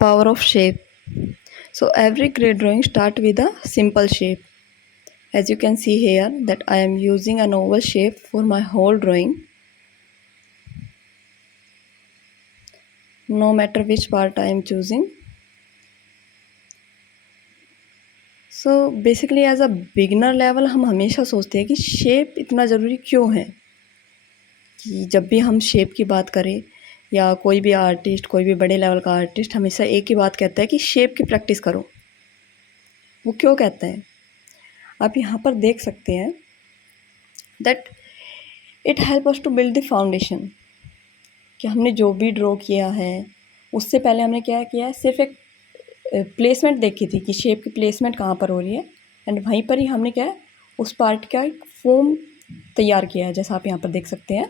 Power of shape. So every great drawing start with a simple shape. As you can see here that I am using an oval shape for my whole drawing. No matter which part I am choosing. So basically as a beginner level हम हमेशा सोचते हैं कि shape इतना ज़रूरी क्यों है, कि जब भी हम शेप की बात करें या कोई भी आर्टिस्ट, कोई भी बड़े लेवल का आर्टिस्ट हमेशा एक ही बात कहता है कि शेप की प्रैक्टिस करो। वो क्यों कहते हैं? आप यहाँ पर देख सकते हैं that it help us to build the foundation, कि हमने जो भी ड्रॉ किया है उससे पहले हमने क्या किया है, सिर्फ एक प्लेसमेंट देखी थी कि शेप की प्लेसमेंट कहाँ पर हो रही है, एंड वहीं पर ही हमने क्या है उस पार्ट का एक फॉर्म तैयार किया है, जैसा आप यहाँ पर देख सकते हैं।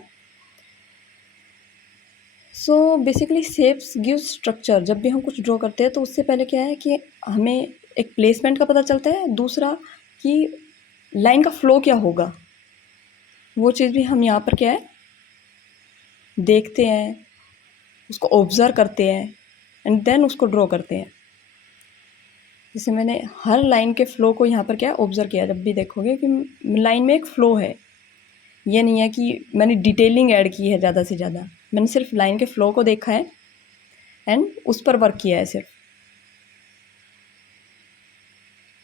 So basically shapes give structure. जब भी हम कुछ ड्रॉ करते हैं तो उससे पहले क्या है कि हमें एक प्लेसमेंट का पता चलता है, दूसरा कि लाइन का फ्लो क्या होगा, वो चीज़ भी हम यहाँ पर क्या है देखते हैं, उसको ऑब्ज़र्व करते हैं एंड देन उसको ड्रॉ करते हैं। जैसे मैंने हर लाइन के फ़्लो को यहाँ पर क्या ऑब्ज़र्व किया। जब भी देखोगे कि लाइन में एक फ़्लो है, ये नहीं है कि मैंने डिटेलिंग ऐड की है ज़्यादा से ज़्यादा, मैंने सिर्फ लाइन के फ़्लो को देखा है एंड उस पर वर्क किया है। सिर्फ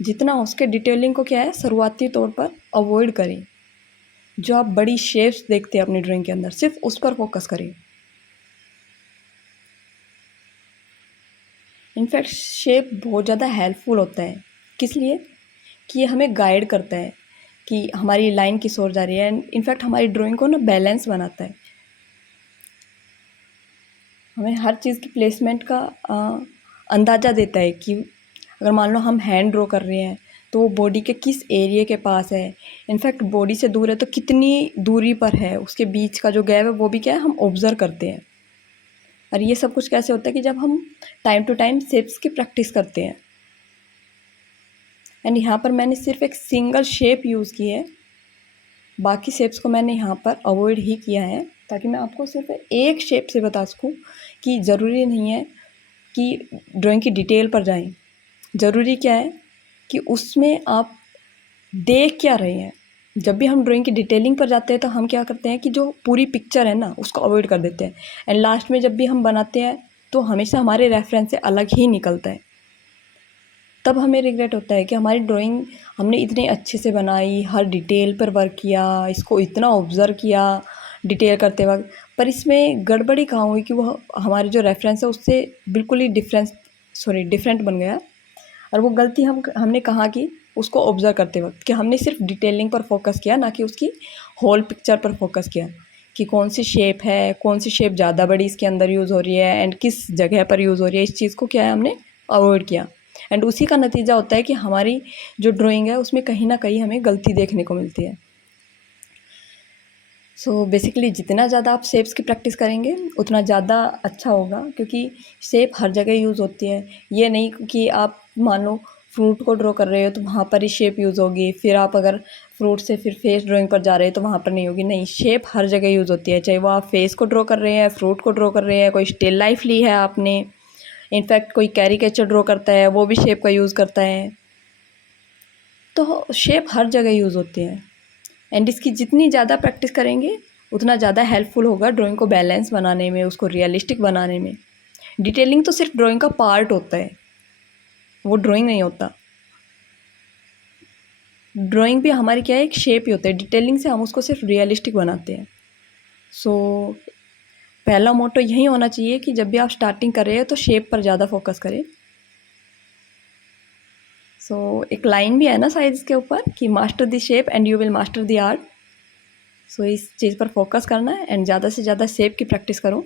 जितना उसके डिटेलिंग को क्या है शुरुआती तौर पर अवॉइड करें। जो आप बड़ी शेप्स देखते हैं अपनी ड्राइंग के अंदर, सिर्फ उस पर फोकस करें। इनफैक्ट शेप बहुत ज़्यादा हेल्पफुल होता है, किस लिए कि ये हमें गाइड करता है कि हमारी लाइन किस ओर जा रही है, एंड इनफैक्ट हमारी ड्राइंग को ना बैलेंस बनाता है। हमें हर चीज़ की प्लेसमेंट का अंदाज़ा देता है कि अगर मान लो हम हैंड ड्रॉ कर रहे हैं तो वो बॉडी के किस एरिया के पास है, इनफैक्ट बॉडी से दूर है तो कितनी दूरी पर है, उसके बीच का जो गैप है वो भी क्या है हम ऑब्ज़र्व करते हैं। और ये सब कुछ कैसे होता है कि जब हम टाइम टू टाइम शेप्स की प्रैक्टिस करते हैं। एंड यहाँ पर मैंने सिर्फ एक सिंगल शेप यूज़ की है, बाकी शेप्स को मैंने यहाँ पर अवॉइड ही किया है, ताकि मैं आपको सिर्फ एक शेप से बता सकूँ कि ज़रूरी नहीं है कि ड्राइंग की डिटेल पर जाएं। ज़रूरी क्या है कि उसमें आप देख क्या रहे हैं। जब भी हम ड्राइंग की डिटेलिंग पर जाते हैं तो हम क्या करते हैं कि जो पूरी पिक्चर है ना उसको अवॉइड कर देते हैं, एंड लास्ट में जब भी हम बनाते हैं तो हमेशा हमारे रेफरेंस से अलग ही निकलता है। तब हमें रिग्रेट होता है कि हमारी ड्राइंग हमने इतने अच्छे से बनाई, हर डिटेल पर वर्क किया, इसको इतना ऑब्ज़र्व किया डिटेल करते वक्त, पर इसमें गड़बड़ी कहाँ हुई कि वो हमारे जो रेफरेंस है उससे बिल्कुल ही डिफरेंट बन गया। और वो गलती हमने कहाँ की, उसको ऑब्ज़र्व करते वक्त, कि हमने सिर्फ डिटेलिंग पर फोकस किया, ना कि उसकी होल पिक्चर पर फोकस किया कि कौन सी शेप है, कौन सी शेप ज़्यादा बड़ी इसके अंदर यूज़ हो रही है एंड किस जगह पर यूज़ हो रही है। इस चीज़ को क्या है हमने अवॉइड किया, एंड उसी का नतीजा होता है कि हमारी जो ड्राइंग है उसमें कहीं ना कहीं हमें गलती देखने को मिलती है। सो बेसिकली जितना ज़्यादा आप शेप्स की प्रैक्टिस करेंगे उतना ज़्यादा अच्छा होगा, क्योंकि शेप हर जगह यूज़ होती है। ये नहीं कि आप मान लो फ्रूट को ड्रॉ कर रहे हो तो वहाँ पर ही शेप यूज़ होगी, फिर आप अगर फ्रूट से फिर फेस ड्राइंग पर जा रहे हो तो वहाँ पर नहीं होगी। नहीं, शेप हर जगह यूज़ होती है, चाहे वो आप फेस को ड्रॉ कर रहे हैं, फ्रूट को ड्रॉ कर रहे हैं, कोई स्टिल लाइफ ली है आपने, इनफैक्ट कोई कैरिकेचर ड्रॉ करता है वो भी शेप का यूज़ करता है। तो शेप हर जगह यूज़ होती है, एंड इसकी जितनी ज़्यादा प्रैक्टिस करेंगे उतना ज़्यादा हेल्पफुल होगा ड्राइंग को बैलेंस बनाने में, उसको रियलिस्टिक बनाने में। डिटेलिंग तो सिर्फ ड्राइंग का पार्ट होता है, वो ड्राइंग नहीं होता। ड्राइंग भी हमारी क्या है एक शेप ही होता है, डिटेलिंग से हम उसको सिर्फ रियलिस्टिक बनाते हैं। सो पहला मोटो यही होना चाहिए कि जब भी आप स्टार्टिंग कर रहे हो तो शेप पर ज़्यादा फोकस करें। सो एक लाइन भी है ना शायद इसके ऊपर कि master the shape and you will master the art. So इस चीज़ पर फोकस करना है एंड ज़्यादा से ज़्यादा शेप की प्रैक्टिस करो।